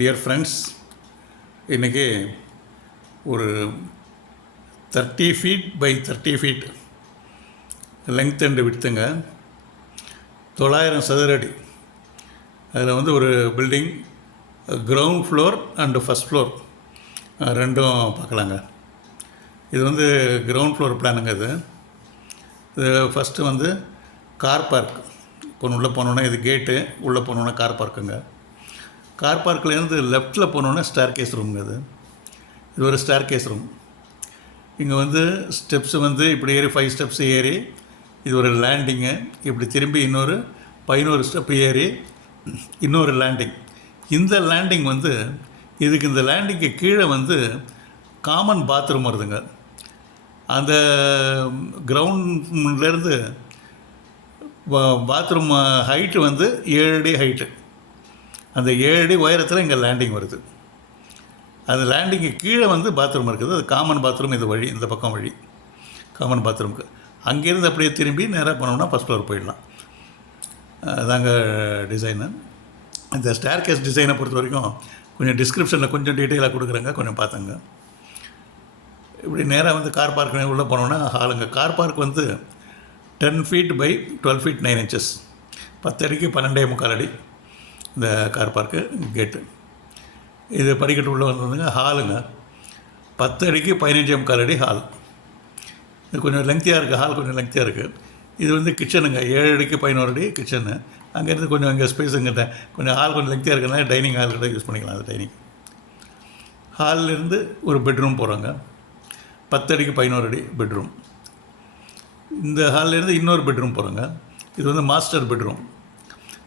Dear friends, இன்றைக்கி ஒரு 30 feet by 30 feet length and விடுத்துங்க, 900 சதுர அடி. அதில் வந்து ஒரு building ground floor and first floor ரெண்டும் பார்க்கலாங்க. இது வந்து கிரவுண்ட் ஃப்ளோர் பிளானுங்க. இது ஃபஸ்ட்டு வந்து கார் பார்க். இப்போ உள்ளே போனோன்னா இது கேட்டு, உள்ளே போனோன்னா கார் பார்க்குங்க. கார் பார்க்லேருந்து லெஃப்ட்டில் போனோன்னா ஸ்டேர் கேஸ் ரூமுங்க. இது ஒரு ஸ்டேர் கேஸ் ரூம். இங்கே வந்து ஸ்டெப்ஸு வந்து இப்படி ஏறி 5 ஸ்டெப்ஸ் ஏறி இது ஒரு லேண்டிங்கு. இப்படி திரும்பி இன்னொரு 11 ஸ்டெப்பு ஏறி இன்னொரு லேண்டிங். இந்த லேண்டிங் வந்து இதுக்கு இந்த லேண்டிங்க்கு கீழே வந்து காமன் பாத்ரூம் வருதுங்க. அந்த கிரவுண்ட்லேருந்து பாத்ரூம் ஹைட்டு வந்து 7 அடி ஹைட்டு. அந்த 7 அடி உயரத்தில் இங்கே லேண்டிங் வருது. அந்த லேண்டிங்கு கீழே வந்து பாத்ரூம் இருக்குது. அது காமன் பாத்ரூம். இது வழி, இந்த பக்கம் வழி காமன் பாத்ரூமுக்கு. அங்கேருந்து அப்படியே திரும்பி நேராக போனோம்னா ஃபஸ்ட் ஃப்ளோர் போயிடலாம். அதாங்க டிசைனு. இந்த ஸ்டேர் கேஸ் டிசைனை பொறுத்த வரைக்கும் கொஞ்சம் டிஸ்கிரிப்ஷனில் கொஞ்சம் டீட்டெயிலாக கொடுக்குறேங்க, கொஞ்சம் பார்த்துங்க. இப்படி நேராக வந்து கார் பார்க் உள்ளே போனோன்னா ஹாலுங்க. கார் பார்க் வந்து 10 ஃபீட் பை 12 ஃபீட் 9 inches, 10 அடிக்கு 12.75 அடி இந்த கார் பார்க்கு கேட்டு. இது படிக்கட்டு உள்ளே வந்ததுங்க. ஹாலுங்க 10 அடிக்கு 15.75 அடி ஹால். இது கொஞ்சம் லெங்க்த்தியாக இருக்குது. ஹால் கொஞ்சம் லெங்க்த்தியாக இருக்குது. இது வந்து கிச்சனுங்க. 7 அடிக்கு 11 அடி கிச்சனு. அங்கேருந்து கொஞ்சம் இங்கே ஸ்பேஸுங்கிட்ட கொஞ்சம் ஹால் கொஞ்சம் லெங்க்த்தியாக இருக்கிறதுனால டைனிங் ஹால் கிட்ட யூஸ் பண்ணிக்கலாம். அது டைனிங் ஹால்லேருந்து ஒரு பெட்ரூம் போகிறாங்க. 10 அடிக்கு 11 அடி பெட்ரூம். இந்த ஹால்லேருந்து இன்னொரு பெட்ரூம் போகிறாங்க. இது வந்து மாஸ்டர் பெட்ரூம்.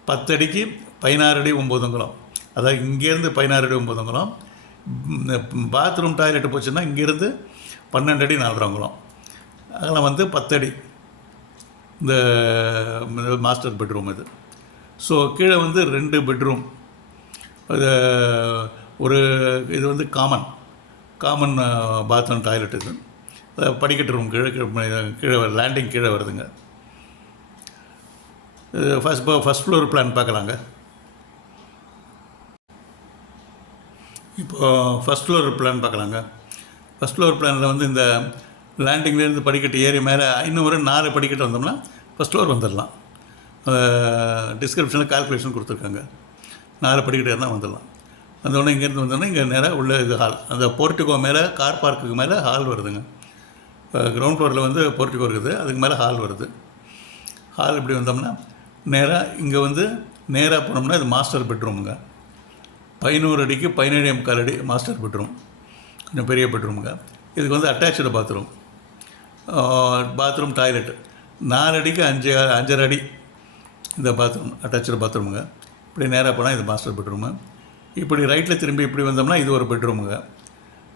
10 அடிக்கு 16 அடி 9 அங்குலம். அதாவது இங்கேருந்து 16 அடி 9 அங்குலம். பாத்ரூம் டாய்லெட்டு போச்சுன்னா இங்கேருந்து 12 அடி 4 அங்குலம். அதெல்லாம் வந்து 10 அடி இந்த மாஸ்டர் பெட்ரூம் இது. ஸோ கீழே வந்து 2 பெட்ரூம். ஒரு இது வந்து காமன் பாத்ரூம் டாய்லெட். இது படிக்கட்டு ரூம் கீழே லேண்டிங் கீழே வருதுங்க. ஃபஸ்ட் ஃப்ளோர் பிளான் பார்க்கலாங்க. இப்போது ஃபஸ்ட் ஃப்ளோர் பிளான் பார்க்கலாங்க. ஃபஸ்ட் ஃப்ளோர் பிளானில் வந்து இந்த லேண்டிங்லேருந்து படிக்கட்டு ஏறி மேலே இன்னும் ஒரு 4 படிக்கட்டு வந்தோம்னா ஃபஸ்ட் ஃப்ளோர் வந்துடலாம். டிஸ்கிரிப்ஷனில் கால்குலேஷன் கொடுத்துருக்காங்க. 4 படிக்கட்டு இருந்தால் வந்துடலாம். வந்தோடனே இங்கேருந்து வந்தோடனே இங்கே நேராக உள்ள இது ஹால். அந்த போர்ட்டிகோ மேலே கார் பார்க்குக்கு மேலே ஹால் வருதுங்க. கிரவுண்ட் ஃப்ளோரில் வந்து போர்ட்டிகோ இருக்குது, அதுக்கு மேலே ஹால் வருது. ஹால் இப்படி வந்தோம்னா நேராக இங்கே வந்து நேராக போனோம்னா இது மாஸ்டர் பெட்ரூமுங்க. 11 அடிக்கு 17.75 அடி மாஸ்டர் பெட்ரூம். கொஞ்சம் பெரிய பெட்ரூமுங்க. இதுக்கு வந்து அட்டாச்சு பாத்ரூம் டாய்லெட்டு 4 அடிக்கு 5.5 அடி இந்த பாத்ரூம் அட்டாச்சு பாத்ரூமுங்க. இப்படி நேராக போனால் இது மாஸ்டர் பெட்ரூமு. இப்படி ரைட்டில் திரும்பி இப்படி வந்தோம்னா இது ஒரு பெட்ரூமுங்க.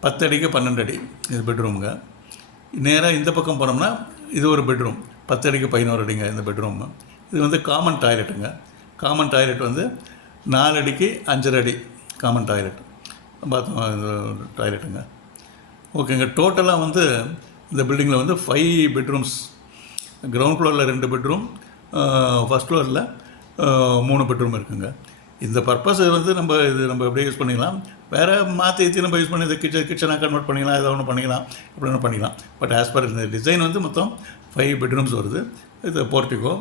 10 அடிக்கு 12 அடி இது பெட்ரூமுங்க. நேராக இந்த பக்கம் போனோம்னா இது ஒரு பெட்ரூம். 10 அடிக்கு 11 அடிங்க இந்த பெட்ரூமு. இது வந்து காமன் டாய்லெட்டுங்க. காமன் டாய்லெட் வந்து 4 அடிக்கு 5.5 அடி காமன் டாய்லெட் பாத்ரூம் டாய்லெட்டுங்க. ஓகேங்க. டோட்டலாக வந்து இந்த பில்டிங்கில் வந்து 5 பெட்ரூம்ஸ். கிரவுண்ட் ஃப்ளோரில் 2 பெட்ரூம், ஃபஸ்ட் ஃப்ளோரில் 3 பெட்ரூம் இருக்குங்க. இந்த பர்பஸ் வந்து நம்ம எப்படியே யூஸ் பண்ணிக்கலாம். வேறு மாற்றி நம்ம யூஸ் பண்ணி இந்த கிச்சனாக கன்வெர்ட் பண்ணிக்கலாம். ஏதோ ஒன்று பண்ணிக்கலாம், இப்படி ஒன்று பண்ணிக்கலாம். பட் ஆஸ் பர் இந்த டிசைன் வந்து மொத்தம் 5 பெட்ரூம்ஸ் வருது. இது போர்ட்டிகோ.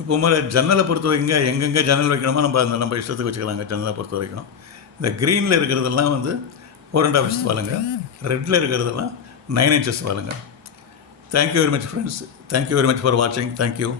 இப்போ மாதிரி ஜன்னலை பொறுத்த வரைக்கும் எங்கெங்கே ஜன்னல் வைக்கணுமோ நம்ம இஷ்டத்துக்கு வச்சுக்கலாங்க. ஜன்னலை பொறுத்த வரைக்கும் இந்த க்ரீனில் இருக்கிறதெல்லாம் வந்து 4.5 inches வாளுங்க. ரெட்டில் இருக்கிறதெல்லாம் 9 inches வாளுங்க. Thank you very much friends. Thank you very much for வாட்சிங். தேங்க்யூ.